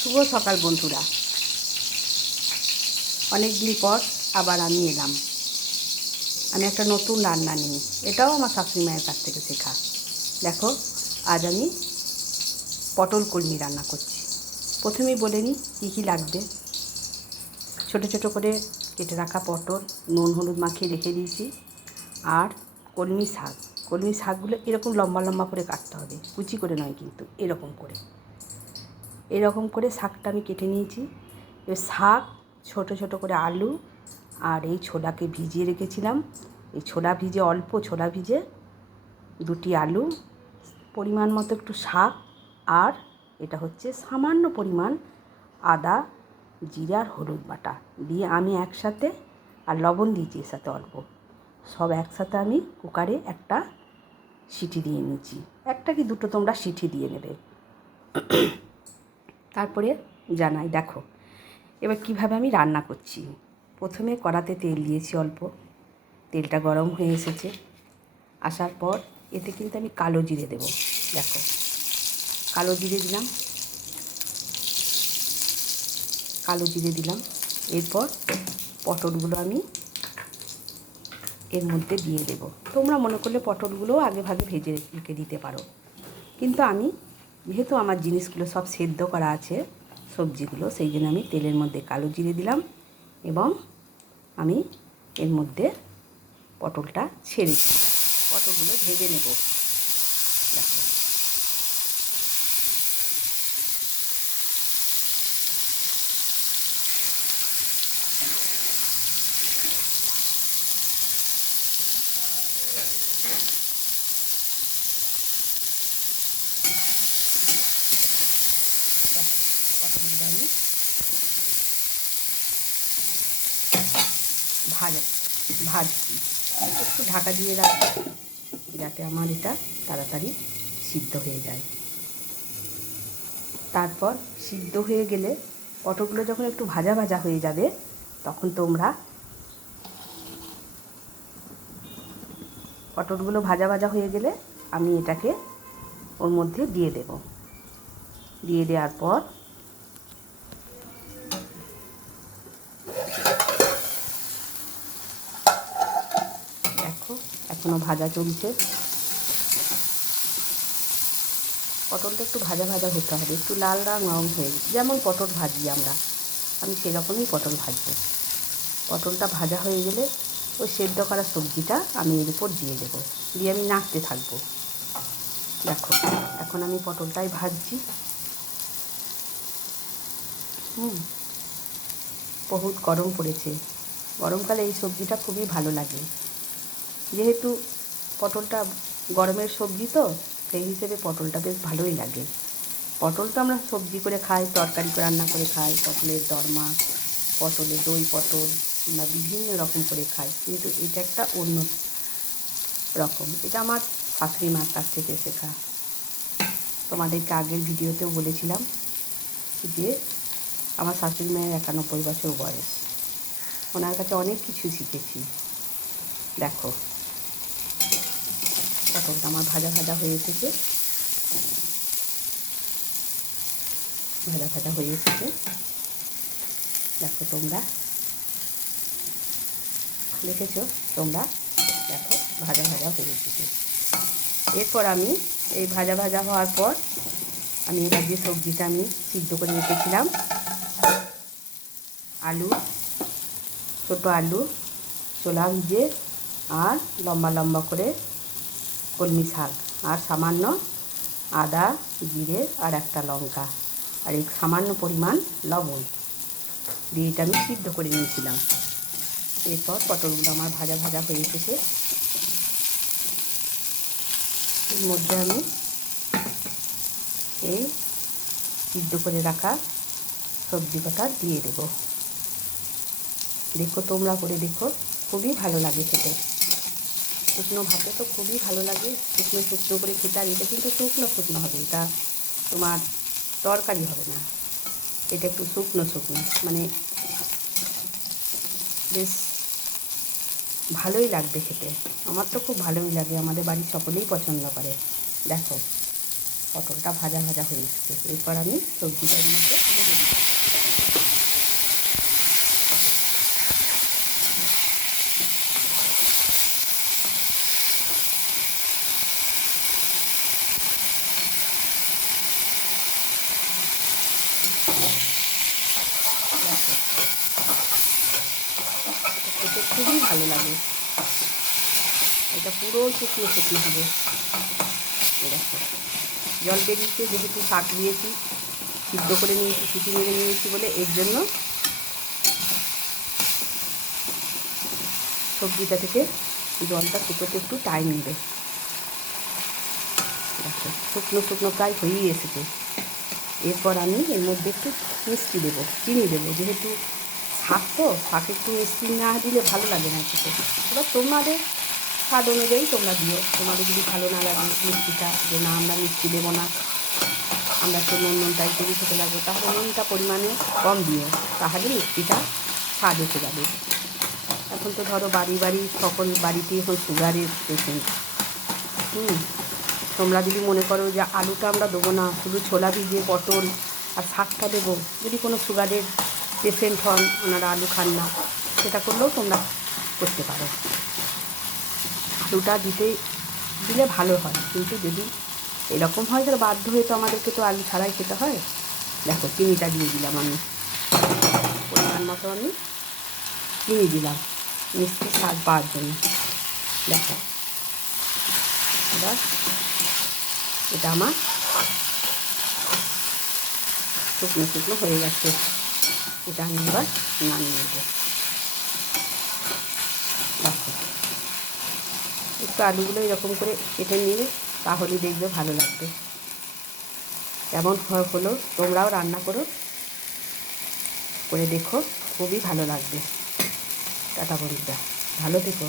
শুভ সকাল বন্ধুরা, অনেক দিন পর আবার আমি এলাম। আমি একটা নতুন রান্না নিয়ে, এটাও আমার শাশুড়ি মায়ের কাছ থেকে শেখা। দেখো, আজ আমি পটল কলমি রান্না করছি। প্রথমেই বলে নিই কী কী লাগবে। ছোটো ছোটো করে কেটে রাখা পটল নুন হলুদ মাখিয়ে রেখে দিয়েছি। আর কলমি শাক, কলমি শাকগুলো এরকম লম্বা লম্বা করে কাটতে হবে, কুচি করে নয় কিন্তু, এরকম করে শাকটা আমি কেটে নিয়েছি। এবার শাক, ছোটো ছোটো করে আলু, আর এই ছোলাকে ভিজিয়ে রেখেছিলাম। এই ছোলা ভিজে, অল্প ছোলা ভিজে, 2টি আলু, পরিমাণ মতো একটু শাক, আর এটা হচ্ছে সামান্য পরিমাণ আদা, জিরা আর হলুদ বাটা দিয়ে আমি একসাথে, আর লবণ দিয়েছি এর সাথে অল্প, সব একসাথে আমি কুকারে একটা সিটি দিয়ে নিয়েছি। একটা কি দুটো তোমরা সিটি দিয়ে নেবে। তারপরে জানাই, দেখো এবার কিভাবে আমি রান্না করছি। প্রথমে কড়াতে তেল দিয়েছি অল্প, তেলটা গরম হয়ে এসেছে। আসার পর এতে কিন্তু আমি কালো জিরে দেবো। দেখো, কালো জিরে দিলাম, এরপর পটলগুলো আমি এর মধ্যে দিয়ে দেবো। তোমরা মনে করলে পটলগুলোও আগে ভাগে ভেজে রেখে দিতে পারো, কিন্তু আমি যেহেতু আমার জিনিসগুলো সব সেদ্ধ করা আছে, সবজিগুলো, সেই জন্য আমি তেলের মধ্যে কালো জিরে দিলাম এবং আমি এর মধ্যে পটলটা ছেড়েছি। পটলগুলো ভেজে নেব। দেখো, পটলগুলো আমি ভাজছি। একটু ঢাকা দিয়ে রাখবো যাতে আমার এটা তাড়াতাড়ি সিদ্ধ হয়ে যায়। তারপর সিদ্ধ হয়ে গেলে, পটলগুলো যখন একটু ভাজা ভাজা হয়ে যাবে, তখন তোমরা পটলগুলো ভাজা ভাজা হয়ে গেলে আমি এটাকে ওর মধ্যে দিয়ে দেব। দিয়ে দেওয়ার পর দেখো, এখনও ভাজা চলছে। পটলটা একটু ভাজা ভাজা হতে হবে, একটু লাল রং হয়ে, যেমন পটল ভাজি আমি সেরকমই পটল ভাজবো। পটলটা ভাজা হয়ে গেলে ওই সেদ্ধ করা সবজিটা আমি এর উপর দিয়ে দেবো, দিয়ে আমি নাড়তে থাকবো। দেখো, এখন আমি পটলটাই ভাজছি। বহুত গরম পড়েছে, গরমকালে এই সবজিটা খুবই ভালো লাগে। যেহেতু পটলটা গরমের সবজি, তো সেই হিসেবে পটলটা বেশ ভালোই লাগে। পটল তো আমরা সবজি করে খাই, তরকারি করে রান্না করে খাই, পটলের দরমা, পটলের দই পটল, আমরা বিভিন্ন রকম করে খাই, কিন্তু এটা একটা অন্য রকম। এটা আমার শাশুড়ি মার কাছ থেকে শেখা। তোমাদেরকে আগের ভিডিওতেও বলেছিলাম যে আমার শাশুড়ি মায়ের 91 বছর বয়স, ওনার কাছে অনেক কিছু শিখেছি। দেখো, পটলটা আমার ভাজা ভাজা হয়ে এসেছে, দেখো তোমরা দেখেছো, দেখো ভাজা ভাজা হয়ে এসেছে। এরপর আমি এই ভাজা ভাজা হওয়ার পর আমি এবার যে সবজিটা আমি সিদ্ধ করে রেখেছিলাম, ছোটো আলু, ছোলা ভিজে, আর লম্বা লম্বা করে কলমি শাক, আর সামান্য আদা, জিরে, আর একটা লঙ্কা, আর এই সামান্য পরিমাণ লবণ দিয়ে এটা আমি সিদ্ধ করে নিয়েছিলাম। এরপর পটলগুলো আমার ভাজা ভাজা হয়ে এসেছে, এর মধ্যে আমি এই সিদ্ধ করে রাখা সবজি কটা দিয়ে দেবো। দেখো, তোমরা করে দেখো, খুবই ভালো লাগে খেতে। শুকনো ভাতে তো খুবই ভালো লাগে, শুকনো করে খেতে। আর এটা কিন্তু শুকনো হবে, এটা তোমার তরকারি হবে না, এটা একটু শুকনো মানে বেশ ভালোই লাগবে খেতে। আমার তো খুব ভালোই লাগে, আমাদের বাড়ির সকলেই পছন্দ করে। দেখো, পটলটা ভাজা ভাজা হয়ে এসছে। এরপর আমি সবজিটার মধ্যে ঢেলে দিলাম। দেখো, খেতে খুবই ভালো লাগে। এটা পুরো শুকনো শুকনো হবে। দেখো, জল বেরিয়েছে, যেহেতু শাক দিয়েছি, সিদ্ধ করে নিয়েছি, সিটি মেরে নিয়েছি বলে এর জন্য সবজিটা থেকে জলটা শুকোতে একটু টাইম নেবে। দেখো, শুকনো শুকনো প্রায় হয়েই এসেছে। এরপর আমি এর মধ্যে একটু মিষ্টি দেবো, চিনি দেবো, যেহেতু শাক তো, শাক একটু মিষ্টি না দিলে ভালো লাগে না খেতে। এবার তোমাদের স্বাদ অনুযায়ী তোমরা দিও। তোমাদের যদি ভালো না লাগে মিষ্টিটা, যে না আমরা মিষ্টি দেবো না, আমরা একটু নুন টাইপেরই খেতে লাগবো, তাহলে নুনটা পরিমাণে কম দিও, তাহলে মিষ্টিটা স্বাদ এসে যাবে। এখন তো ধরো বাড়ি বাড়ি সকল বাড়িতেই এখন সুগারের পেশেন্ট। তোমরা যদি মনে করো যে আলুটা আমরা দেবো না, শুধু ছোলা ভিজিয়ে পটল আর শাকটা দেবো, যদি কোনো সুগারের পেশেন্ট হন, ওনারা আলু খান না, সেটা করলেও তোমরা করতে পারো। আলুটা দিলে ভালো হয়, কিন্তু যদি এরকম হয় তাহলে বাধ্য হয়ে তো আমাদেরকে তো আলু ছাড়াই খেতে হয়। দেখো, চিনিটা দিয়ে দিলাম আমি, পরিমাণ মতো আমি চিনি দিলাম মিষ্টি স্বাদ পাওয়ার জন্য। দেখো, এবার এটা আমার শুকনো শুকনো হয়ে গেছে। এটা আমি এবার নামিয়ে নেব। দেখো, একটু আলুগুলো এরকম করে কেটে নিলে তাহলে দেখবে ভালো লাগবে। কেমন হলো তোমরাও রান্না করে দেখো, খুবই ভালো লাগবে। টাটা বন্ধুরা, ভালো থেকো।